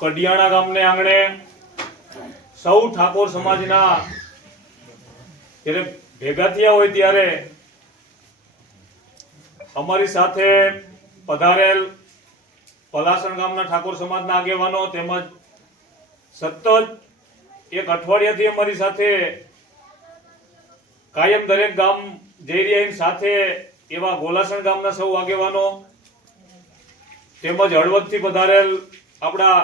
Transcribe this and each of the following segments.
કડિયાણા ગામને આંગણે સૌ ઠાકોર સમાજના જ્યારે ભેગા થયા હોય ત્યારે અમારી સાથે પધારેલ પલાસણ ગામના ઠાકોર સમાજના આગેવાનો તેમજ સતત એક અઠવાડિયાથી અમારી સાથે કાયમ દરેક ગામ જઈ રહ્યા સાથે એવા ગોલાસણ ગામના સૌ આગેવાનો તેમજ હળવદથી પધારેલ આપણા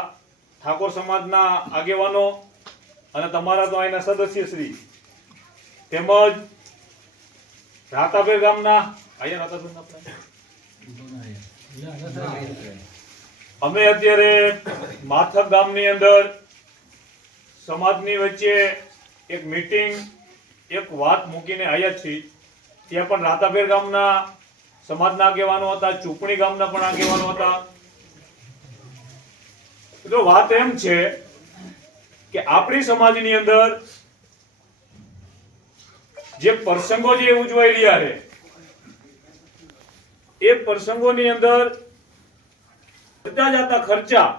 ઠાકોર સમાજના આગેવાનો અને તમારા તો અહીંના સદસ્યશ્રી તેમજ રાતાબેર ગામના અમે અત્યારે માથક ગામની અંદર સમાજની વચ્ચે એક મીટિંગ એક વાત મૂકીને આવ્યા છીએ. ત્યાં પણ રાતાબેર ગામના સમાજના આગેવાનો હતા, ચૂપણી ગામના પણ આગેવાનો હતા. તો વાત એમ છે કે આપણી સમાજની અંદર જે પ્રસંગો જે ઉજવાઈ રહ્યા છે એ પ્રસંગોની અંદર વધતા જતા ખર્ચા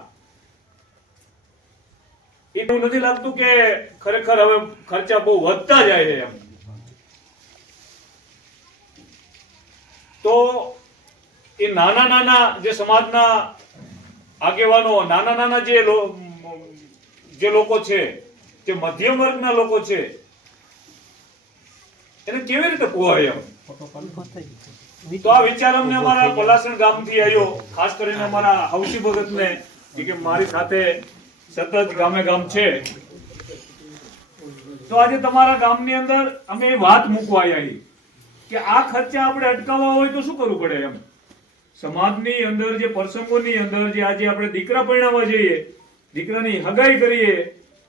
એવું નથી લાગતું કે ખરેખર હવે ખર્ચા બહુ વધતા જાય છે એમ. તો એ નાના નાના જે સમાજના આગેવાનો, નાના નાના જે લોકો છે, જે મધ્યમ વર્ગના લોકો છે, એને કેવી રીતે પોહાય એમ. તો આ વિચાર અમને અમારા પલાસણ ગામથી આવ્યો, ખાસ કરીને અમારા હવસી ભગતને, કે મારી સાથે સતત ગામે ગામ છે. તો આજે તમારા ગામની અંદર અમે વાત મૂકવા આવ્યા કે આ ખર્ચા આપણે અટકાવવા હોય તો શું કરવું પડે એમ. સમાજની અંદર જે પ્રસંગોની અંદર જે આજે આપણે દીકરા પરણાવવા જઈએ, દીકરાની હગાઈ કરીએ,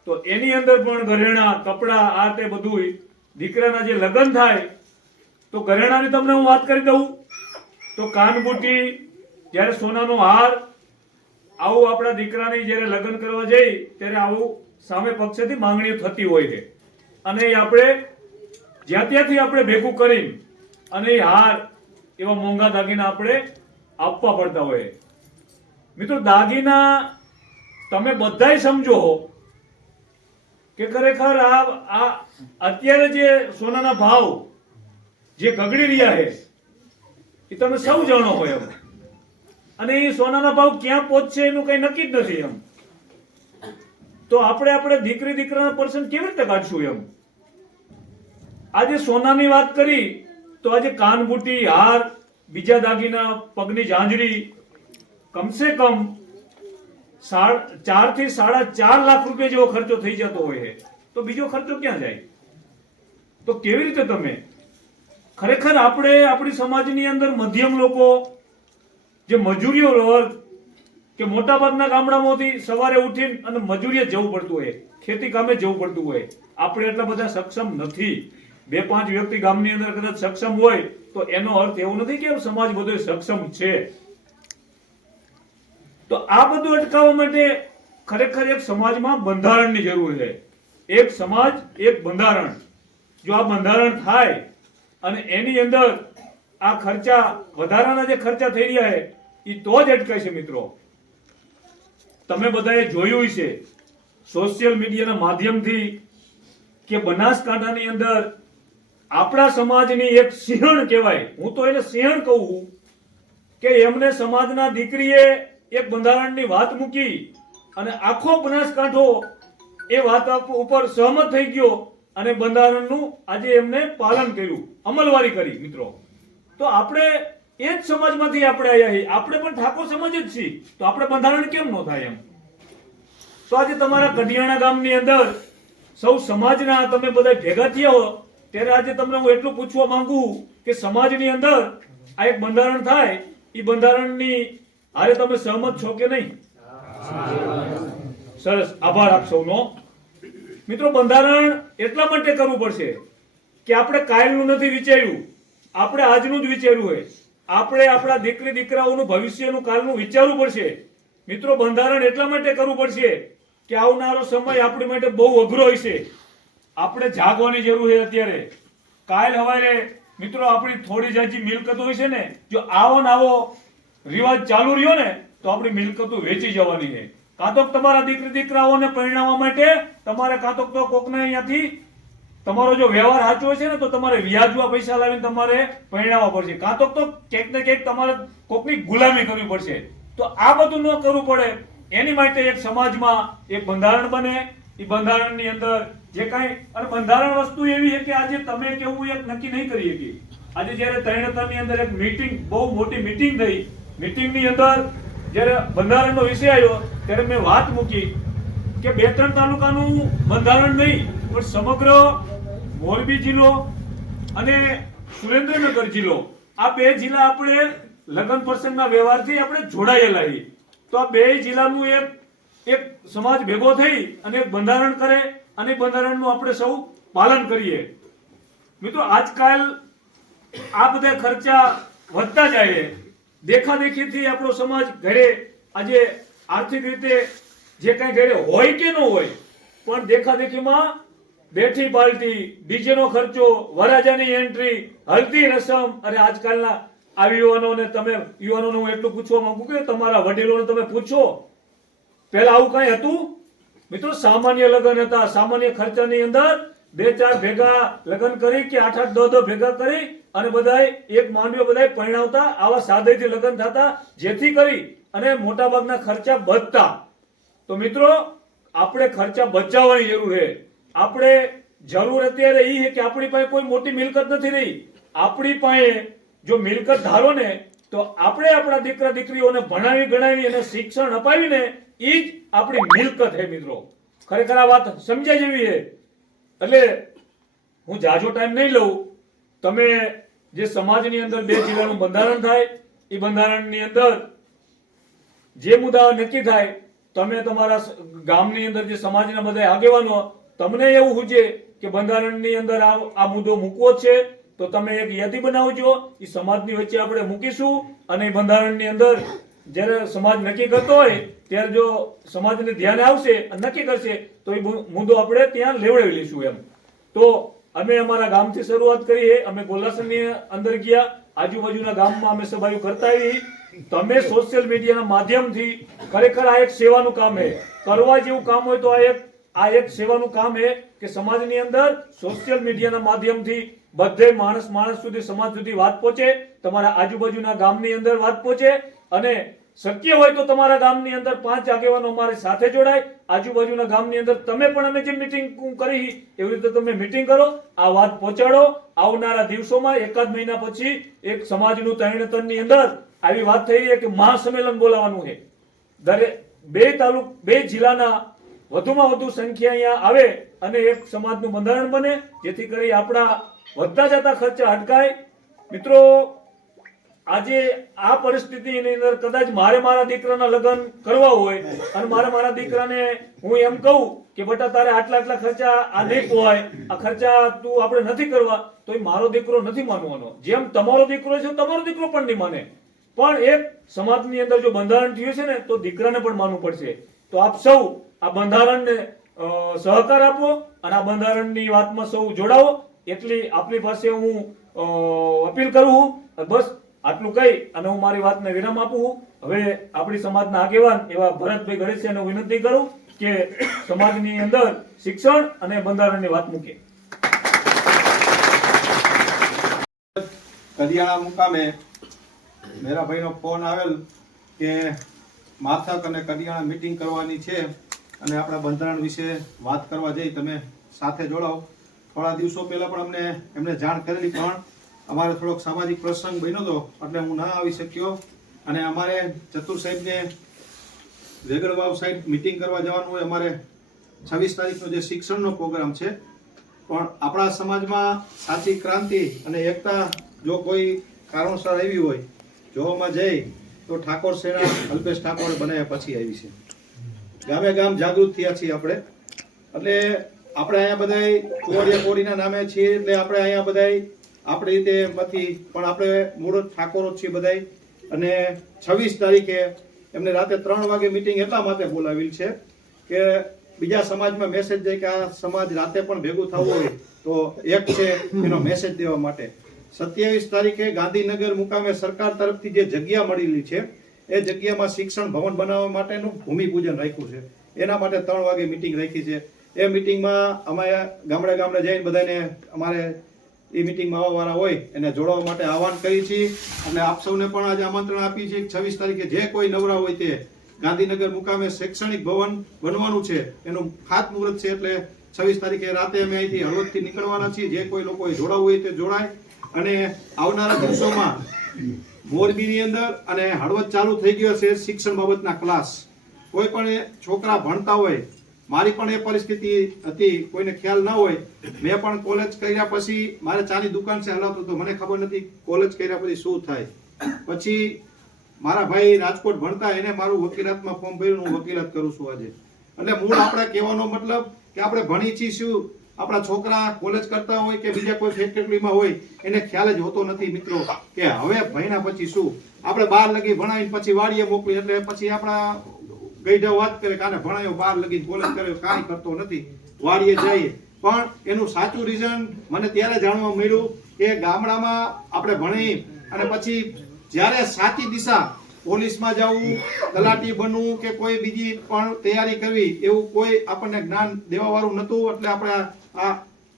તો એની અંદર પણ ઘરેણા, કપડા, આ તે બધું દીકરાના જે લગ્ન થાય તો ઘરેણાની તમને હું વાત કરી દઉં તો કાનબુટી, જ્યારે સોનાનો હાર, આવું આપણા દીકરાની જ્યારે લગ્ન કરવા જઈ ત્યારે આવું સામે પક્ષેથી માંગણીઓ થતી હોય છે અને આપણે જ્યાં ત્યાંથી આપણે ભેગું કરી અને એ હાર એવા મોંઘા દાગીના આપણે આપવા પડતા હોય. મિત્રો, દાગીના તમે બધાય સમજો કે ખરેખર આ અત્યારે જે સોનાના ભાવ જે ગગડી રહ્યા છે એ તમે સૌ જાણો હોય એમ. અને એ સોનાના ભાવ ક્યાં પહોંચશે એનું કઈ નક્કી જ નથી એમ. તો આપણે દીકરી દીકરાના પર્સન કેવી રીતે કાઢશું એમ. આજે સોનાની વાત કરી તો આજે કાનબુટી, હાર, બીજા દાગીના, પગની ઝાંઝરી કમસે કમ 4 થી 4.5 લાખ રૂપિયા જેવો ખર્ચો થઈ જતો હોય છે. તો બીજો ખર્ચો ક્યાં જાય? તો કેવી રીતે તમે ખરેખર આપણે આપણી સમાજની અંદર મધ્યમ લોકો, જે મજૂરીઓ વર્ગ કે મોટા ભાગના ગામડામાંથી સવારે ઉઠીને અને મજૂરીએ જવું પડતું હોય, ખેતી કામે જવું પડતું હોય, આપણે એટલા બધા સક્ષમ નથી. 2-5 વ્યક્તિ ગામની અંદર કદાચ સક્ષમ હોય તો એનો અર્થ એવો નથી કે સમાજ બધો સક્ષમ છે. તો આ બધું અટકાવવા માટે ખરેખર એક સમાજમાં બંધારણની જરૂર છે. એક સમાજ, એક બંધારણ. જો આ બંધારણ થાય અને એની અંદર આ ખર્ચા, વધારાના જે ખર્ચા થઈ રહ્યા છે એ તો જ અટકાય છે. મિત્રો, તમે બધાએ જોયું છે સોશિયલ મીડિયાના માધ્યમથી કે બનાસકાંઠાની અંદર આપણા સમાજની એક સિંહણ કહેવાય, હું તો એને સિંહણ કહું, કે એમને સમાજના દીકરીએ એક બંધારણની વાત મૂકી અને આખો બનાસકાંઠો એ વાત ઉપર સહમત થઈ ગયો અને બંધારણનું આજે એમને પાલન કર્યું, અમલવારી કરી. મિત્રો, તો આપણે એ જ સમાજમાંથી આપણે આવ્યા છીએ, આપણે પણ ઠાકોર સમાજ જ છીએ, તો આપણે બંધારણ કેમ ન થાય એમ. તો આજે તમારા કડિયાણા ગામની અંદર સૌ સમાજના તમે બધા ભેગા થયા હો ત્યારે આજે તમને હું એટલું પૂછવા માંગુ કે સમાજની અંદર આ એક બંધારણ થાય, એ બંધારણની હારે તમે સહમત છો કે નહીં? સરસ, આભાર આપ સૌનો. મિત્રો, બંધારણ એટલા માટે કરવું પડશે કે આપણે કાલનું નથી વિચાર્યું, આપણે આજનું જ વિચાર્યું હોય. આપણે આપણા દીકરી દીકરાઓનું ભવિષ્યનું કાલનું વિચારવું પડશે. મિત્રો, બંધારણ એટલા માટે કરવું પડશે કે આવનારો સમય આપણી માટે બહુ અઘરો હશે. આપણે જાગવાની જરૂર છે અત્યારે. કાલ હવારે મિત્રો આપણી થોડી જાજી મિલકતો હોય છે ને, જો આવો રિવાજ ચાલુ રહ્યો ને તો આપણી મિલકતો વેચી જવાની છે. કાં તો તમારા દીકરાઓને પરણાવવા માટે તમારે કાં તો કોકને અહીંયાથી તમારો જો વ્યવહાર સાચો છે ને તો તમારે વ્યાજમાં પૈસા લાવીને તમારે પરણાવવા પડશે, કાં તો ક્યાંક ને ક્યાંક તમારે કોકની ગુલામી કરવી પડશે. તો આ બધું ન કરવું પડે એની માટે એક સમાજમાં એક બંધારણ બને. એ બંધારણની અંદર જે કાંઈ, અને બંધારણ વસ્તુ એવી છે કે આજે તમે કેવું એક નક્કી નહીં કરી શકી. આજે જ્યારે તરણેતરની અંદર એક મીટિંગ, બહુ મોટી મીટિંગ થઈ, મીટિંગની અંદર જ્યારે બંધારણનો વિષય આવ્યો ત્યારે મેં વાત મૂકી કે 2-3 તાલુકાનું બંધારણ નહીં પણ સમગ્ર મોરબી જિલ્લો અને સુરેન્દ્રનગર જિલ્લો, આ 2 જિલ્લા આપણે લગ્ન પ્રસંગના વ્યવહારથી આપણે જોડાયેલા છીએ. તો આ 2 જિલ્લાનું એક સમાજ ભેગો થઈ અને એક બંધારણ કરે અને બંધારણનું આપણે સૌ પાલન કરીએ. મિત્રો આજકાલ આ બધા ખર્ચા વધતા જાય, દેખાદેખીથી આપણો સમાજ ઘરે આજે આર્થિક રીતે જે કઈ ઘરે હોય કે ન હોય પણ દેખાદેખીમાં બેઠી પાર્ટી, ડીજે નો ખર્ચો, વરરાજાની એન્ટ્રી, હલ્દી રસમ. અરે આજકાલના આ યુવાનોને, તમે યુવાનોને હું એટલું પૂછવા માંગુ કે તમારા વડીલોને તમે પૂછો, પહેલા આવું કઈ હતું? મિત્રો સામાન્ય લગ્ન હતા, સામાન્ય ખર્ચાની અંદર 2-4 ભેગા લગ્ન કરી કે 8-8, 10-10 ભેગા કરી અને બધાય એક માંડવીઓ બધાય પરણાવતા. આવા સાદેથી લગ્ન થતા જેથી કરી અને મોટા ભાગના ખર્ચા બચતા. તો મિત્રો આપણે ખર્ચા બચાવવાની જરૂર છે. આપણે જરૂર અત્યારે એ છે કે આપણી પાસે કોઈ મોટી મિલકત નથી રહી. આપણી પાસે જો મિલકત ધારો ને તો આપણે આપણા દીકરા દીકરીઓને ભણાવી ગણાવી અને શિક્ષણ અપાવીને એ જ આપણી મિલકત છે. મિત્રો ખરેખર આ વાત સમજ્યા જેવી છે. એટલે હું જાજો ટાઈમ નહીં લઉં. તમે જે સમાજની અંદર 2 જિલ્લાનું બંધારણ થાય, એ બંધારણની અંદર જે મુદ્દા નક્કી થાય, તમે તમારા ગામની અંદર જે સમાજના બધા આગેવાનો, તમને એવું પૂછે કે બંધારણની અંદર આ મુદ્દો મૂકવો છે તો તમે એક યાદી બનાવજો. એ સમાજની વચ્ચે આપણે મૂકીશું અને બંધારણની અંદર જ્યારે સમાજ નક્કી કરતો હોય ત્યારે જો સમાજને ધ્યાન આવશે અને નક્કી કરશે તો એ મુદ્દો આપણે ત્યાં લેવડાવી લઈશું. એમ તો અમે અમારા ગામથી શરૂઆત કરી. અમે ગોલાસરની અંદર ગયા, આજુબાજુના ગામમાં અમે સભાઓ કરતા આવી. તમે સોશિયલ મીડિયાના માધ્યમથી ખરેખર આ એક સેવાનું કામ છે. કરવા જેવું કામ હોય તો આ એક સેવાનું કામ છે કે સમાજની અંદર સોશિયલ મીડિયાના માધ્યમથી બધે માણસ સુધી, સમાજ સુધી વાત પહોંચે, તમારા આજુબાજુના ગામની અંદર વાત પહોંચે. અને શક્ય હોય તો તમારા ગામની અંદર 5 આગેવાનો અમારી સાથે જોડાય. આજુબાજુના ગામની અંદર તમે પણ અમે જે મિટિંગ કરી એવી રીતે તમે મિટિંગ કરો, આ વાત પહોંચાડો. આવનારા દિવસોમાં 1 મહિના પછી એક સમાજનું તરણેતરની અંદર આવી વાત થઈ રહી છે કે મહાસંમેલન બોલાવવાનું છે. દરેક 2 જિલ્લાના વધુમાં વધુ સંખ્યા અહીંયા આવે અને એક સમાજનું બંધારણ બને જેથી કરી આપણા વધતા જતા ખર્ચા અટકાય. મિત્રો આજે આ પરિસ્થિતિની અંદર કદાચ મારા દીકરાના લગ્ન કરવા હોય અને મારા દીકરાને હું એમ કહું કે બેટા તારે આટલા ખર્ચા આ નહીં પોહાય, આ ખર્ચા તું આપણે નથી કરવા, તો એ મારો દીકરો નથી માનવાનો. જેમ તમારો દીકરો છે તમારો દીકરો પણ નહીં માને. પણ એક સમાજની અંદર જો બંધારણ થયું છે ને તો દીકરાને પણ માનવું પડશે. તો આપ સૌ આ બંધારણને સહકાર આપો અને આ બંધારણની વાતમાં સૌ જોડાવો એટલી આપની પાસે હું અપીલ કરું. બસ આટલું કહી અને હું મારી વાતને વિરામ આપું. હવે આપણી સમાજના આગેવાન એવા ભરતભાઈ ગણેશને વિનંતી કરું કે સમાજની અંદર શિક્ષણ અને બંધારણની વાત મૂકે. કડિયાણા મુકામે મેરાભાઈનો ફોન આવેલ કે માથક અને કડિયાણા મીટિંગ કરવાની છે અને આપણા બંધારણ વિશે વાત કરવા જઈ, તમે સાથે જોડાઓ. થોડા દિવસો પહેલા પણ એમને જાણ કરેલી પણ અમારે થોડોક સામાજિક પ્રસંગ બન્યો હતો એટલે હું ના આવી શક્યો. અને અમારે ચતુર સાહેબને વેગળવાવ સાઈડ મીટિંગ કરવા જવાનું હોય. અમારે 26 તારીખનો જે શિક્ષણનો પ્રોગ્રામ છે, પણ આપણા સમાજમાં સાચી ક્રાંતિ અને એકતા જો કોઈ કારણસર આવી હોય જોવામાં જઈ તો ઠાકોર સેના અલ્પેશ ઠાકોરે બનાવ્યા પછી આવી છે. ગામે ગામ જાગૃત થયા છીએ આપણે. એટલે આપણે અહીંયા બધાય કુંવરિયા કોડીના નામે છીએ એટલે આપણે અહીંયા બધાય આપણી રીતે નથી પણ આપણે મૂળ ઠાકોરો છીએ બધાય. અને 26 તારીખે એમને રાતે 3 વાગે મીટિંગ એટલા માટે બોલાવેલ છે કે બીજા સમાજમાં મેસેજ જાય કે આ સમાજ રાતે પણ ભેગું થવું હોય તો એક છે એનો મેસેજ દેવા માટે. 27 તારીખે ગાંધીનગર મુકામે સરકાર તરફથી જે જગ્યા મળેલી છે એ જગ્યામાં શિક્ષણ ભવન બનાવવા માટેનું ભૂમિપૂજન રાખ્યું છે. એના માટે 3 વાગે મીટિંગ રાખી છે. એ મીટિંગમાં અમે ગામડે જઈને બધાને અમારે એ મીટિંગમાં આવવાવાળા હોય એને જોડાવા માટે આહવાન કરી છીએ. અને આપ સૌને પણ આજે આમંત્રણ આપી છે કે 26 તારીખે જે કોઈ નવરા હોય તે ગાંધીનગર મુકામે શૈક્ષણિક ભવન બનવાનું છે, એનું ખાતમુહૂર્ત છે. એટલે 26 તારીખે રાતે અમે અહીંથી હળવદથી નીકળવાના છીએ. જે કોઈ લોકોએ જોડાવવું હોય તે જોડાય. અને આવનારા દિવસોમાં મોરબીની અંદર અને હળવદ ચાલુ થઈ ગયો છે શિક્ષણ બાબતના ક્લાસ. કોઈ પણ છોકરા ભણતા હોય, મારી પણ એ પરિસ્થિતિ હતી, કોઈને ખ્યાલ ના હોય, મેં પણ કોલેજ કર્યા પછી મારે ચાની દુકાન છે હલાવતો તો મને ખબર નથી કોલેજ કર્યા પછી શું થાય. પછી મારા ભાઈ રાજકોટ ભણતા, એને મારું વકીલાતમાં ફોર્મ ભર્યું, હું વકીલાત કરું છું આજે. એટલે મૂળ આપણે કહેવાનો મતલબ કે આપણે ભણી છીએ શું, આપણા છોકરા કોલેજ કરતા હોય કે બીજા કોઈ ફેકલ્ટીમાં હોય એને ખ્યાલ જ હોતો નથી મિત્રો કે હવે ભણ્યા પછી શું. આપણે 12 લગી ભણાવીને પછી વાડીએ મોકલી એટલે પછી આપણા ગઈઢા વાત કરે કે આને ભણાયો 12 લગી કોલેજ કર્યો, કાંઈ કરતો નથી, વાડીએ જઈએ. પણ એનું સાચું રીઝન મને ત્યારે જાણવા મળ્યું કે ગામડામાં આપણે ભણી અને પછી જ્યારે સાચી દિશા પોલીસમાં જવું, તલાટી બનવું કે કોઈ બીજી પણ તૈયારી કરવી એવું કોઈ આપણને જ્ઞાન દેવા વાળું નતું. એટલે આપણે આ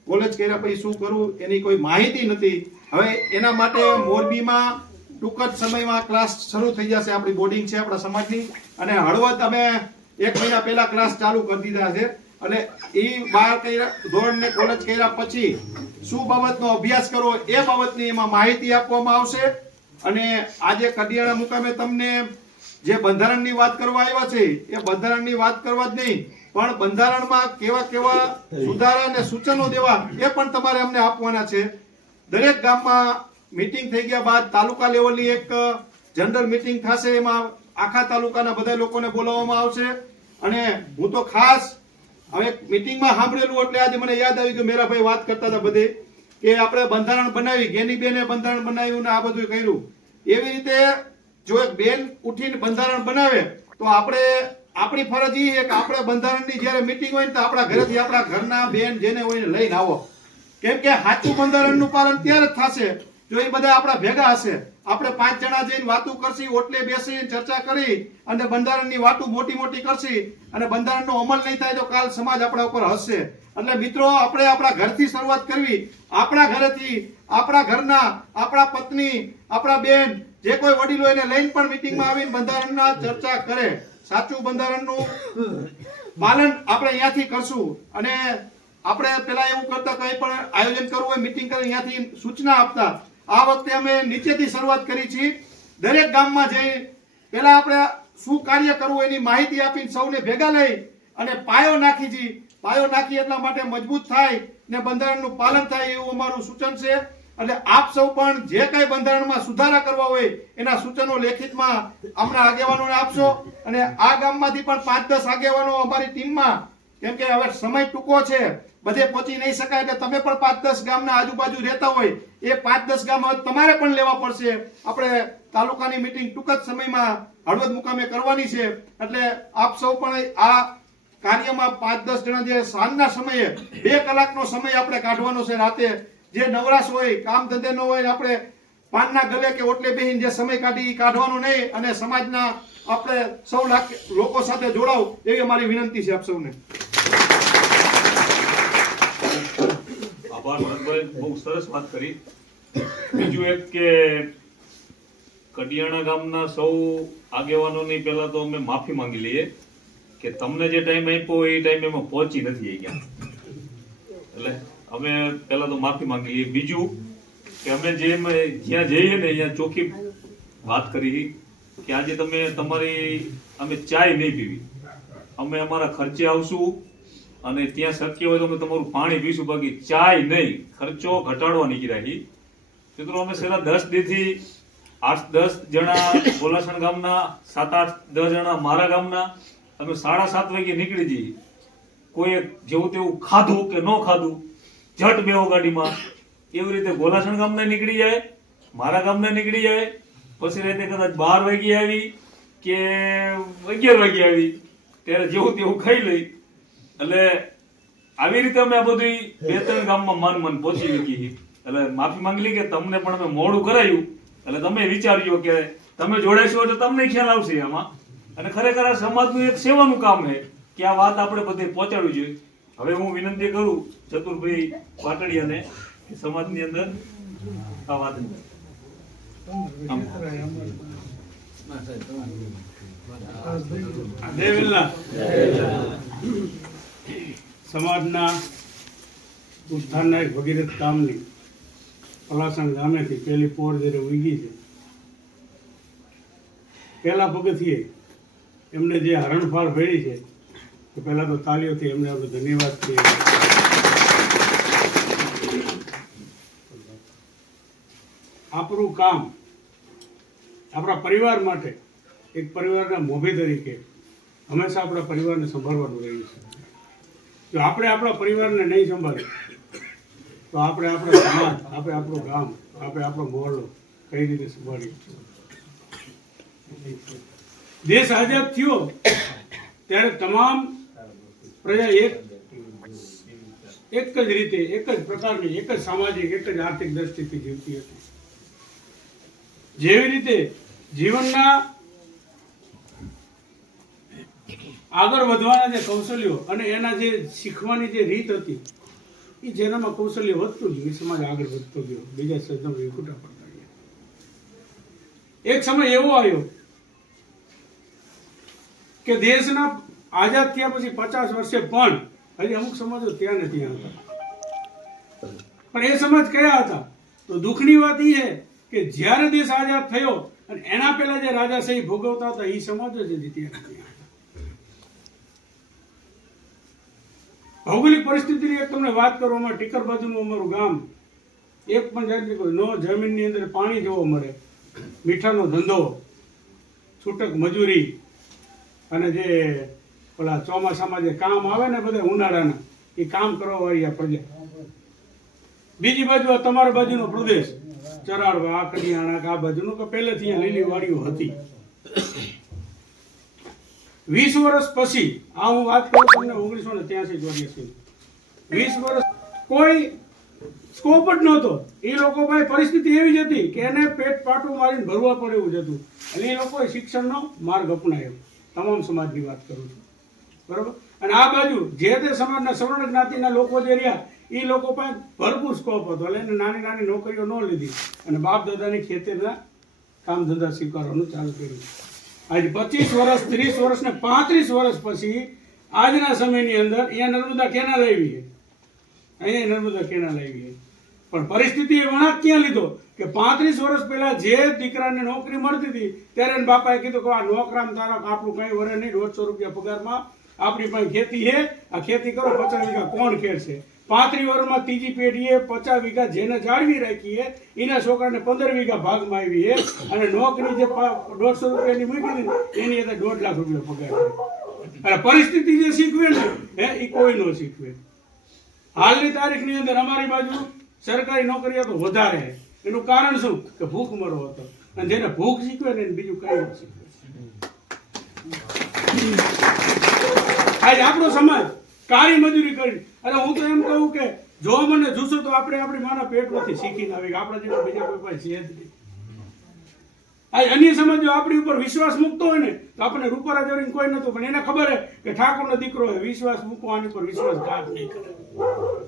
કોલેજ કર્યા પછી શું કરવું એની કોઈ માહિતી નથી. હવે એના માટે મોરબીમાં ટૂંક જ સમયમાં ક્લાસ શરૂ થઈ જશે. આપણી બોર્ડિંગ છે આપણા સમાજની, અને હળવદ અમે 1 મહિના પહેલા ક્લાસ ચાલુ કરી દીધા છે. અને એ 12 કર્યા ધોરણ ને કોલેજ કર્યા પછી શું બાબતનો અભ્યાસ કરવો એ બાબતની એમાં માહિતી આપવામાં આવશે. અને આજે કડિયાણા મુકામે તમને જે બંધારણની વાત કરવા આવ્યા છે એ બંધારણની વાત કરવા જ નહીં, પણ બંધારણમાં કેવા સુધારા અને સૂચનો દેવા એ પણ તમારે અમને આપવાના છે. દરેક ગામમાં મીટિંગ થઈ ગયા બાદ તાલુકા લેવલની એક જનરલ મીટિંગ થશે. એમાં આખા તાલુકાના બધા લોકોને બોલાવવામાં આવશે. અને હું તો ખાસ હવે મીટિંગમાં સાંભળેલું એટલે આજે મને યાદ આવ્યું કે મેરાભાઈ વાત કરતા હતા બધે કે આપણે બંધારણ બનાવી, ગેનીબેને બંધારણ બનાવ્યું ને આ બધું કર્યું. એવી રીતે જો એક બેન ઉઠીને બંધારણ બનાવે તો આપણે આપણી ફરજ એ છે કે આપણે બંધારણની જ્યારે મીટિંગ હોય ને તો આપણા ઘરેથી આપણા ઘરના બેન જેને હોય ને લઈને આવો. કેમ કે સાચું બંધારણનું પાલન ત્યારે જ થશે જો એ બધા આપણા ભેગા હશે. આપણે 5 જણા જઈને વાતો કરશી, ઓટલે બેસી ચર્ચા કરી અને બંધારણની વાતો મોટી કરશી અને બંધારણનો અમલ નહીં થાય તો કાલ સમાજ આપણા ઉપર હસશે. એટલે મિત્રો આપણે આપણા ઘરથી શરૂઆત કરવી. આપણા ઘરેથી, આપણા ઘરના, આપણા પત્ની, આપણા બેન, જે કોઈ વડીલો એને લઈને પણ મીટિંગમાં આવીને બંધારણના ચર્ચા કરે. સાચું બંધારણનું પાલન આપણે અહીંયાથી કરશું. અને આપણે પેલા એવું કરતા કંઈ પણ આયોજન કરવું હોય મીટિંગ કરી અહીંયાથી સૂચના આપતા. આ વખતે અમે નીચેથી શરૂઆત કરી છે. દરેક ગામમાં જઈ પેલા આપણે શું કાર્ય કરવું એની માહિતી આપીને સૌને ભેગા લઈ અને પાયો નાખી છે. પાયો નાખી એટલા માટે મજબૂત થાય ને બંધારણનું પાલન થાય એવું અમારું સૂચન છે. એટલે આપ સૌ પણ જે કઈ બંધારણમાં સુધારા કરવા હોય એના સૂચનો લેખિતમાં અમારા આગેવાનોને આપશો. અને આ ગામમાંથી પણ 5-10 આગેવાનો અમારી ટીમમાં, કેમ કે હવે સમય ટૂંકો છે, બધે પહોંચી નહીં શકાય, એટલે તમે પણ 5-10 ગામના આજુબાજુ રહેતા હોય એ 5-10 ગામ તમારે પણ લેવા પડશે. આપણે તાલુકાની મીટિંગ ટૂંક જ સમયમાં હળવદ મુકામે કરવાની છે. એટલે આપ સૌ પણ આ કાર્યમાં 5-10 જણા જે સાંજના સમયે 2 કલાકનો સમય આપણે કાઢવાનો છે. રાતે જે નવરાશ હોય, કામ ધંધે ન હોય, આપણે પાનના ગલે કે ઓટલે બેહીને જે સમય કાઢી કાઢવાનો નહીં અને સમાજના આપણે સૌ લોકો સાથે જોડાવ એવી અમારી વિનંતી છે આપ સૌને. આભાર ભરતભાઈ, બહુ સરસ વાત કરી. બીજું એક કે કડિયાણા ગામના સૌ આગેવાનોની પહેલા તો અમે માફી માંગી લઈએ કે તમને જે ટાઈમ આપ્યો એ ટાઈમે અમે પહોંચી નથી ગયા. એટલે અમે પહેલા તો માફી માંગી લઈએ. બીજું કે અમે જ્યાં જઈએ ને અહીંયા ચોખ્ખી વાત કરી કે આજે તમે અમે ચાય નહીં પીવી, અમે અમારા ખર્ચે આવશું અને ત્યાં શક્ય હોય તો અમે તમારું પાણી પીશું, બાકી ચાય નહીં. ખર્ચો ઘટાડવા નીકળ્યા છીએ. મિત્રો અમે છેલ્લા 10 દીથી 8-10 જણા ગોલાસણ ગામના, 7-8-10 જણા મારા ગામના અમે 7:30 વાગે નીકળી જઈએ. કોઈ જેવું તેવું ખાધું કે ન ખાધું ઝટ બેહો ગાડીમાં. એવી રીતે ગોલાસણ ગામના નીકળી જાય, મારા ગામના નીકળી જાય, પછી રાતે કદાચ 12 વાગે આવી કે 11 વાગે આવી ત્યારે જેવું તેવું ખાઈ લઈ. એટલે આવી રીતે અમે આ બધું 2-3 ગામમાં મન પહોંચી શકીએ. એટલે માફી માંગી કે તમને પણ અમે મોડું કરાયું. એટલે તમે વિચારજો કે તમે જોડાશો એટલે તમને ખ્યાલ આવશે આમાં. અને ખરેખર આ સમાજનું એક સેવાનું કામ છે કે આ વાત આપણે બધે પહોંચાડવી જોઈએ. હવે હું વિનંતી કરું ચતુરભાઈ પાટડિયાને કે સમાજની અંદર આ વાત દેવેલના સમાજના ઉત્થાનના એક ભગીરથ કામની પલાસણ ગામેથી પહેલી પોર જ્યારે ઉગી છે, પહેલા પગથિયે એમને જે હરણફાળ ભરી છે તો પહેલા તો તાલીઓથી એમને આપણે ધન્યવાદ કહીએ. આપણું કામ આપણા પરિવાર માટે એક પરિવારના મોભી તરીકે હંમેશા આપણા પરિવારને સંભાળવાનું રહ્યું છે. જો આપણે આપણા પરિવારને નહીં સંભાળીએ તો આપણે આપણો સમાજ, આપણે આપણું ગામ, આપણે આપણો મહોલ્લો કઈ રીતે સંભાળીએ. દેશ આઝાદ થયો ત્યારે તમામ પ્રજા એક જ રીતે, એક જ પ્રકારની, એક જ સામાજિક, એક જ આર્થિક દ્રષ્ટિથી જીવતી હતી. જેવી રીતે જીવનના આગળ વધવાના જે કૌશલ્યો અને એના જે શીખવાની જે રીત હતી એ જેનામાં કૌશલ્ય વધતું ગયું એ સમાજ આગળ વધતો ગયો, બીજા સદનો વિખૂટા પડતા ગયા. એક સમય એવો આવ્યો કે દેશના આઝાદ થયા પછી 50 વર્ષે પણ હજી અમુક સમાજો ત્યાં ને ત્યાં હતા. પણ એ સમાજ કયા હતા? તો દુઃખની વાત એ છે કે જ્યારે દેશ આઝાદ થયો અને એના પહેલા જે રાજાશાહી ભોગવતા હતા એ સમાજો જ હજી ત્યાં ને ત્યાં. ભૌગોલિક પરિસ્થિતિની એક તમને વાત કરવામાં, ટીકર બાજુનું અમારું ગામ, એક પણ જાતની કોઈ નો જમીનની અંદર પાણી જોવા મળે, મીઠાનો ધંધો, છૂટક મજૂરી અને જે પેલા ચોમાસામાં જે કામ આવે ને બધા ઉનાળાના એ કામ કરવા વાળી આ પ્રજા. બીજી બાજુ આ તમારા બાજુનો પ્રદેશ ચરાડવા, કડિયાણા, આ બાજુનો કે પહેલેથી અહીંયા લીલી વાડીઓ હતી. 20 વર્ષ પછી આ હું વાત કરું તમને 1983 20 વર્ષ કોઈ સ્કોપ જ નહોતો. એ લોકો પાસે પરિસ્થિતિ એવી જ હતી કે એને પેટ પાટું મારીને ભરવા પડે એવું જ હતું. અને એ લોકોએ શિક્ષણનો માર્ગ અપનાવ્યો. તમામ સમાજની વાત કરું છું, બરોબર. અને આ બાજુ જે તે સમાજના સવર્ણ જ્ઞાતિના લોકો જે રહ્યા એ લોકો પાસે ભરપૂર સ્કોપ હતો. એટલે એને નાની નાની નોકરીઓ ન લીધી અને બાપ દાદાની ખેતીના કામ ધંધા સ્વીકારવાનું ચાલુ કર્યું. આજે 25 વર્ષ, 30 વર્ષ ને 35 વર્ષ પછી આજના સમયની અંદર અહીંયા નર્મદા કેનાલ આવી છે, અહીંયા નર્મદા કેનાલ આવી છે. પણ પરિસ્થિતિએ વળાંક ક્યાં લીધો કે 35 વર્ષ પહેલા જે દીકરાને નોકરી મળતી હતી ત્યારે એના બાપાએ કીધું કે આ નોકરામ તારા આપણું કઈ વરે નહીં, 150 રૂપિયા પગારમાં આપણી પાસે ખેતી છે, આ ખેતી કરો, 50 વીઘા કોણ ખેડશે. 35 વર્ષમાં ત્રીજી પેઢીએ 50 વીઘા જેને જાળવી રાખી છે એના છોકરાને 15 વીઘા ભાગમાં આવી છે અને નોકરી જે 150 રૂપિયાની મૂકી હતી એની અંદર 1.5 લાખ રૂપિયા પગાર છે. અને પરિસ્થિતિ જે શીખવે ને એ કોઈ ન શીખવે. હાલની તારીખની અંદર અમારી બાજુ સરકારી નોકરીઓ તો વધારે. એનું કારણ શું કે ભૂખ મરો હતો. અને જેને ભૂખ શીખવે ને બીજું કઈ ન શીખવે. આજે આપણો સમાજ કાળી મજૂરી કરી. અને હું તો એમ કહું કે જો મને જોશો તો આપણે આપણી માના પેટમાંથી શીખીને આવી. આપણા જેવા બીજા કોઈ પાસે છે જ નહીં. આ અન્ય સમાજ જો આપણી ઉપર વિશ્વાસ મૂકતો હોય ને તો આપણે રૂપારા જોડીને કોઈ નતું, પણ એને ખબર છે કે ઠાકોરનો દીકરો હોય, વિશ્વાસ મૂકવો આની ઉપર વિશ્વાસઘાત નહીં કરે.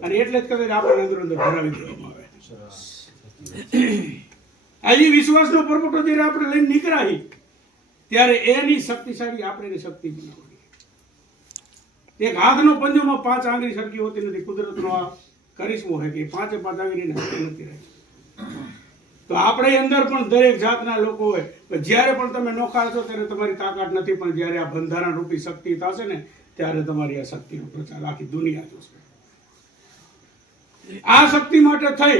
અને એટલે જ કદાચ આપણે અંદર અંદર ભરાવી દેવામાં આવે. આ વિશ્વાસનો પરપોટો જ્યારે આપણે લઈને નીકળાય ત્યારે એની શક્તિશાળી આપણે એની શક્તિ બનાવવાની. એક હાથનો પંજોમાં 5 આંગળી સરખી હોતી નથી. કુદરતનો આ કરિશ્મો છે કે 5 આંગળીને સરખી નથી રહી. તો આપણે અંદર પણ દરેક જાતના લોકો હોય. જ્યારે પણ તમે નોખા છો ત્યારે તમારી તાકાત નથી, પણ જ્યારે આ બંધારણ રૂપી શક્તિ થશે ને ત્યારે તમારી આ શક્તિનો પ્રચાર આખી દુનિયા જોશે. આ શક્તિ માટે થઈ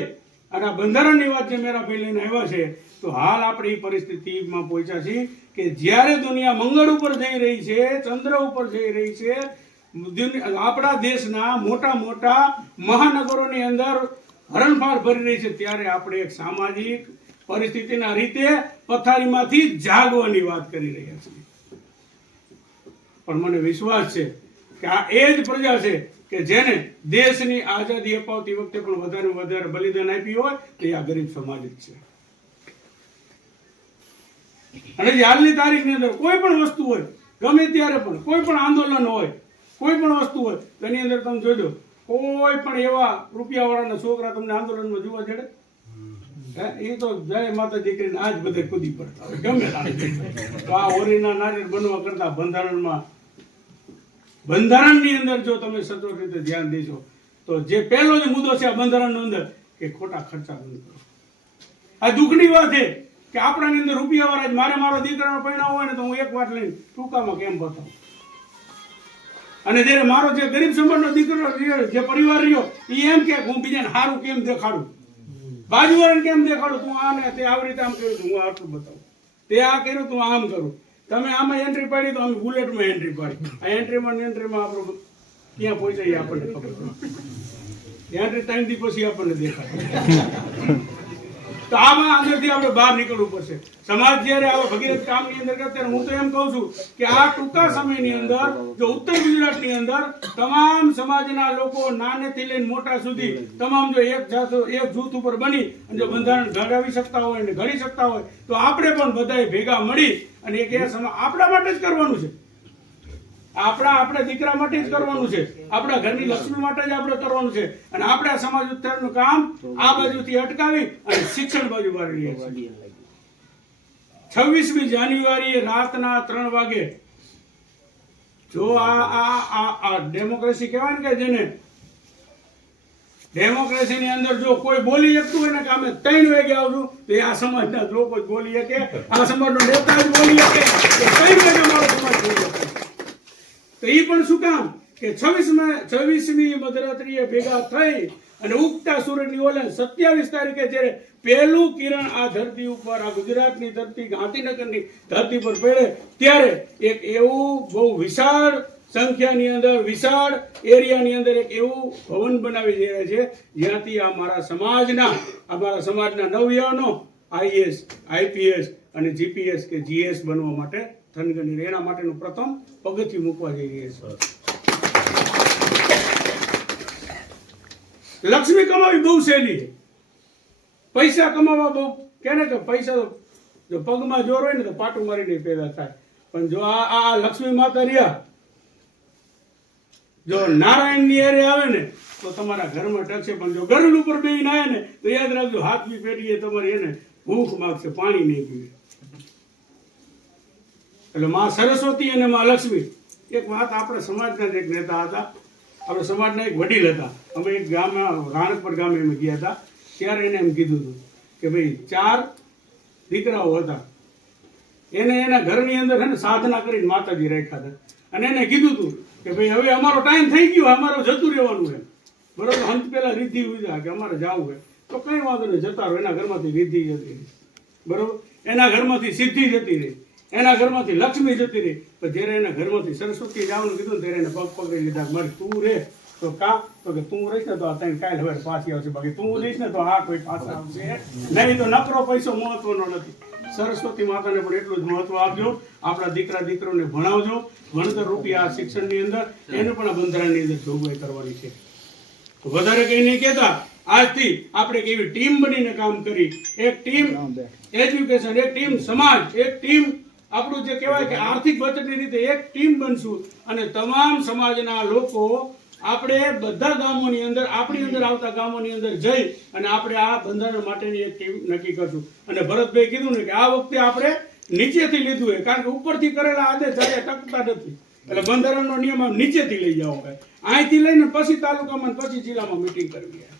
અને આ બંધારણની વાત જે મેરા ભાઈ લઈને આવ્યા છે, તો હાલ આપણે એ પરિસ્થિતિમાં પહોંચ્યા છીએ કે જ્યારે દુનિયા મંગળ ઉપર જઈ રહી છે, ચંદ્ર ઉપર જઈ રહી છે, આપણા દેશના મોટા મોટા મહાનગરોની અંદર હરણફાળ ભરી રહી છે, ત્યારે આપણે એક સામાજિક પરિસ્થિતિના રીતે પથારીમાંથી જાગવાની વાત કરી રહ્યા છીએ. પણ મને વિશ્વાસ છે કે આ એ જ પ્રજા છે કે જેને દેશની આઝાદી અપાવતી વખતે પણ વધારે વધારે બલિદાન આપ્યું હોય તો આ ગરીબ સમાજ જ છે. અને જે હાલની તારીખની અંદર કોઈ પણ વસ્તુ હોય, ગમે ત્યારે પણ કોઈ પણ આંદોલન હોય, કોઈ પણ વસ્તુ હોય, તેની અંદર તમે જોજો કોઈ પણ એવા રૂપિયાવાળાના છોકરા તમને આંદોલનમાં જોવા જડે? એ તો જય માતા દીકરીને આજ બધે કૂદી પડતા હોય ગમે ત્યારે. તો આ હોરીના નારિયેળ બનવા કરતા બંધારણની અંદર જો તમે સચોટ રીતે ધ્યાન દેશો તો જે પહેલો જ મુદ્દો છે આ બંધારણનો અંદર કે ખોટા ખર્ચા બંધ કરો. આ દુઃખની વાત છે કે આપણાની અંદર રૂપિયાવાળા જ મારો દીકરાનો પરિણામ હોય ને તો હું એક વાત લઈને ટૂંકામાં કેમ બતાવું, અને જ્યારે મારો જે ગરીબ સમાજનો દીકરો રહ્યો, જે પરિવાર રહ્યો, એ એમ કે હું બીજાને સારું કેમ દેખાડું, બાજુવાળાને કેમ દેખાડું, તું આને તે આવી રીતે આમ કર્યું હું આટલું બતાવું, તે આ કર્યું તું આમ કરું. તમે આમાં એન્ટ્રી પાડી તો અમે બુલેટમાં એન્ટ્રી પાડી. આ એન્ટ્રીમાં આપણું ક્યાં પહોંચાય એ આપણને ખબર પડે. એન્ટ્રી 3 દી પછી આપણને દેખાય. તો આમાં અંદરથી આપણે બહાર નીકળવું પડશે. સમાજ જ્યારે આવા ભગીરથ કામની અંદર કરે ત્યારે હું તો એમ કહું છું કે આ ટૂંકા સમયની અંદર જો ઉત્તર ગુજરાતની અંદર તમામ સમાજના લોકો નાનેથી લઈને મોટા સુધી તમામ જો એક જૂથ ઉપર બની અને જો બંધારણ ઘડાવી શકતા હોય અને ઘડી શકતા હોય તો આપણે પણ બધાએ ભેગા મળી અને એક આપણા માટે જ કરવાનું છે. આપણા દીકરા માટે જ કરવાનું છે, આપણા ઘરની લક્ષ્મી માટે જ આપણે કરવાનું છે. અને આપણે આ સમાજ ઉત્થાનનું કામ આ બાજુથી અટકાવી અને શિક્ષણ બાજુ વાળી છીએ. 26મી જાન્યુઆરીએ રાતના 3 વાગે જો આ ડેમોક્રેસી કહેવાય ને કે જેને ડેમોક્રેસીની અંદર જો કોઈ બોલી શકતું હોય ને કે અમે 3 વાગે આવશું તો આ સમાજના લોકો જ બોલી શકે, આ સમાજનો નેતા જ બોલી શકે કે 3 વાગે અમારો સમાજ બોલી શકે. તો એ પણ શું કામ કે 26મી મધરાત્રિએ ભેગા થઈ અને ઉગતા સૂરજની ઓલે 27 તારીખે જ્યારે પહેલું કિરણ આ ધરતી ઉપર, આ ગુજરાતની ધરતી, ગાંધીનગરની ધરતી પર પડે ત્યારે એક એવું બહુ વિશાળ સંખ્યાની અંદર, વિશાળ એરિયાની અંદર એક એવું ભવન બનાવી રહ્યા છે જ્યાંથી અમારા સમાજના નવયુવાનો આઈએસ, આઈપીએસ અને જીપીએસ કે જીએસ બનવા માટે થનગની એના માટેનું પ્રથમ પગથિયું મૂકવા જઈ રહ્યા છે. લક્ષ્મી કમાવી બહુ સહેલી છે, પૈસા કમાવા બહુ કે પૈસા તો જો પગમાં જોર હોય ને તો પાટું મારીને પેદા થાય, પણ જો આ લક્ષ્મી માતા રહ્યા જો નારાયણની એરે આવે ને તો તમારા ઘરમાં ટકશે, પણ જો ગરુડ ઉપર બેહીને આવે ને તો યાદ રાખજો હાથ બી ફેરીએ તમારી એને ભૂખ માગશે, પાણી નહીં પીવે. એટલે માં સરસ્વતી અને માં લક્ષ્મી. એક વાત આપણા સમાજના જ એક નેતા હતા, આપણા સમાજના એક વડીલ હતા. અમે એક ગામમાં રાણકપર ગામે અમે ગયા હતા ત્યારે એને એમ કીધું હતું કે ભાઈ 4 દીકરાઓ હતા, એને એના ઘરની અંદર છે ને સાધના કરીને માતાજી રાખ્યા હતા અને એને કીધું હતું કે ભાઈ હવે અમારો ટાઈમ થઈ ગયો, અમારો જતું રહેવાનું છે બરોબર. હંત પેલા રીધિ ઉજા કે અમારે જવું છે તો કઈ વાંધો નહીં, જતા રહો. એના ઘરમાંથી રીધિ જતી રહી બરોબર, એના ઘરમાંથી સિદ્ધિ જતી રહી, એના ઘરમાંથી લક્ષ્મી જતી રહી. તો જ્યારે એના ઘરમાંથી સરસ્વતી જવાનું કીધું ત્યારે એને પગ પકડી લીધા, મારે તું રે તો કા તો કે તું રહીશ ને તો આ તને કાલ હવે પાછી આવશે, બાકી તું રહીશ ને તો આ કોઈ પાછા આવશે નહીં. તો નકરો પૈસો મહત્વનો નથી. સરસ્વતી માતાને પણ એટલું જ મહત્વ આપજો, આપણા દીકરા દીકરીઓને ભણાવજો. ભણતર રૂપિયા શિક્ષણની અંદર એને પણ આ બંધારણની અંદર જોગવાઈ કરવાની છે. વધારે કઈ નહીં કહેતા, આજથી આપણે કેવી ટીમ બનીને કામ કરી, એક ટીમ એજ્યુકેશન, એક ટીમ સમાજ, એક ટીમ આપણું જે કહેવાય કે આર્થિક બચતની રીતે એક ટીમ બનશું અને તમામ સમાજના લોકો આપણે બધા ગામોની અંદર, આપણી અંદર આવતા ગામોની અંદર જઈ અને આપણે આ બંધારણ માટેની એક ટીમ નક્કી કરશું. અને ભરતભાઈ કીધું ને કે આ વખતે આપણે નીચેથી લીધું હોય, કારણ કે ઉપરથી કરેલા આદેશ જ્યારે ટકતા નથી, એટલે બંધારણનો નિયમ આમ નીચેથી લઈ જવો હોય. અહીંથી લઈને પછી તાલુકામાં પછી જિલ્લામાં મીટિંગ કરવી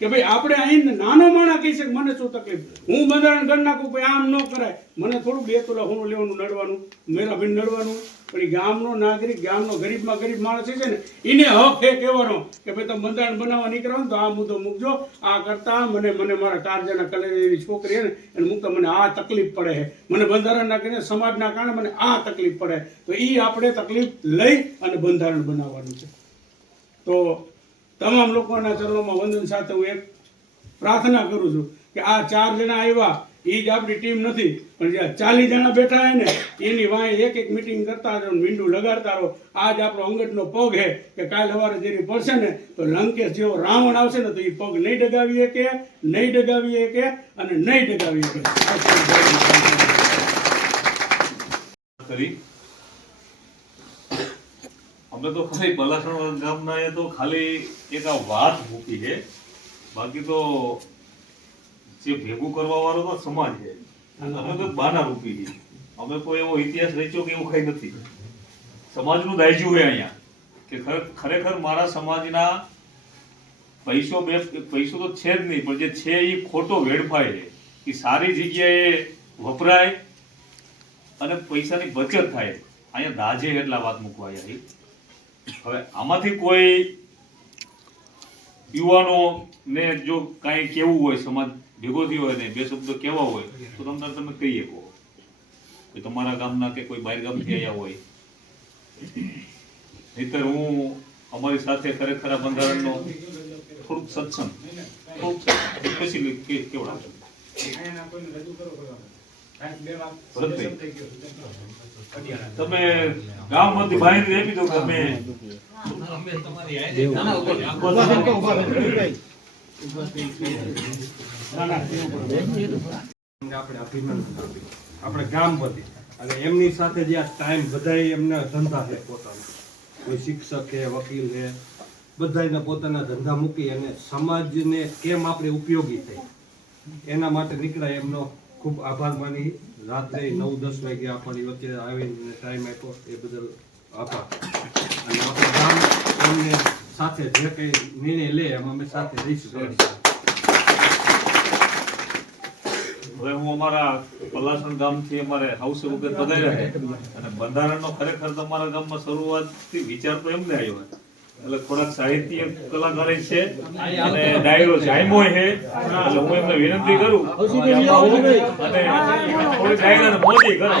કે ભાઈ આપણે અહીં નાનો માણસ કહી શકે મને શું તકલીફ, હું બંધારણ કરી નાખું ભાઈ આમ ન કરાય, મને થોડું 2 તોલા હોનું લેવાનું, નડવાનું, મેરા ભાઈ નડવાનું. પણ એ ગામનો નાગરિક, ગામનો ગરીબમાં ગરીબ માણસ છે ને એને હક એ કહેવાનો કે ભાઈ તમે બંધારણ બનાવવા નીકળો તો આ મુદ્દો મૂકજો, આ કરતા મને મારા 4 જણા કલેરી છોકરી છે ને એને મૂકતા મને આ તકલીફ પડે છે, મને બંધારણના કરીને સમાજના કારણે મને આ તકલીફ પડે. તો એ આપણે તકલીફ લઈ અને બંધારણ બનાવવાનું છે. તો તમામ લોકોના ચરણોમાં વંદન સાથે હું એક પ્રાર્થના કરું છું કે આ 4 જણા આવ્યા એ જ આપણી ટીમ નથી, પણ જ્યાં 40 જણા બેઠા હે ને એની વાંહે એક મીટિંગ કરતા રહો, મીંડું લગાડતા રહો. આજ આપણો અંગતનો પગ હે કે કાલ સવારે જેરી પડશે ને તો લંકેશ જેવો રાવણ આવશે ને તો એ પગ નહીં ડગાવી શકે, નહીં ડગાવી શકે અને નહીં ડગાવી શકે. કરી. અમે તો ખાલી બલાસણ ગામના એ તો ખાલી એક આ વાત મૂકી છે, બાકી તો જે ભેગું કરવા વાળો તો સમાજ છે. અમે તો બાના રૂપી છે. અમે કોઈ એવો ઇતિહાસ રચ્યો કે એવું કઈ નથી. સમાજનું દાયજું છે અહીંયા કે ખરેખર મારા સમાજના પૈસો તો છે જ નહીં, પણ જે છે એ ખોટો વેડફાય છે, કે સારી જગ્યાએ વપરાય અને પૈસાની બચત થાય. અહીંયા દાજે એટલા વાત મૂકવા આવ્યા. હવે આમાંથી કોઈ યુવાનો ને જો કાંઈ કેવું હોય, સમાજ ભેગો થયો હોય ને બે શબ્દો કેવા હોય તો તમે કહી શકો કે તમારા ગામના કે કોઈ બહાર ગામથી આવ્યા હોય. નહીતર હું અમારી સાથે ખરેખર આ બંધારણનો થોડુંક સત્સંગ પછી કેવડાવશું. તમે ગામમાંથી બહાર આપી દો. તમે આપણે ગામ બધી અને એમની સાથે જે આ ટાઈમ બધાય એમના ધંધા છે પોતાના, કોઈ શિક્ષક છે, વકીલ છે, બધાયના પોતાના ધંધા મૂકી અને સમાજને કેમ આપણે ઉપયોગી થઈ એના માટે નીકળાય. એમનો ખૂબ આભાર માની. રાત્રે 9-10 વાગે આપણી વચ્ચે આવીને ટાઈમ આપ્યો એ બદલ આભાર. અને આપણે ગામ એમને સાથે જે કંઈ નિર્ણય લે એમ અમે સાથે રહીશું. હવે હું અમારા પલાસણ ગામથી અમારે હાઉસ વગર પધાર્યા છે અને બંધારણનો ખરેખર તમારા ગામમાં શરૂઆતથી વિચાર તો એમને આવ્યો એટલે થોડાક સાહિત્ય કલાકારો છે અને ડાયરો જાયમો છે. એટલે હું એમને વિનંતી કરું કે આમાં આવો અને થોડી ડાયરાને મોજી કરો.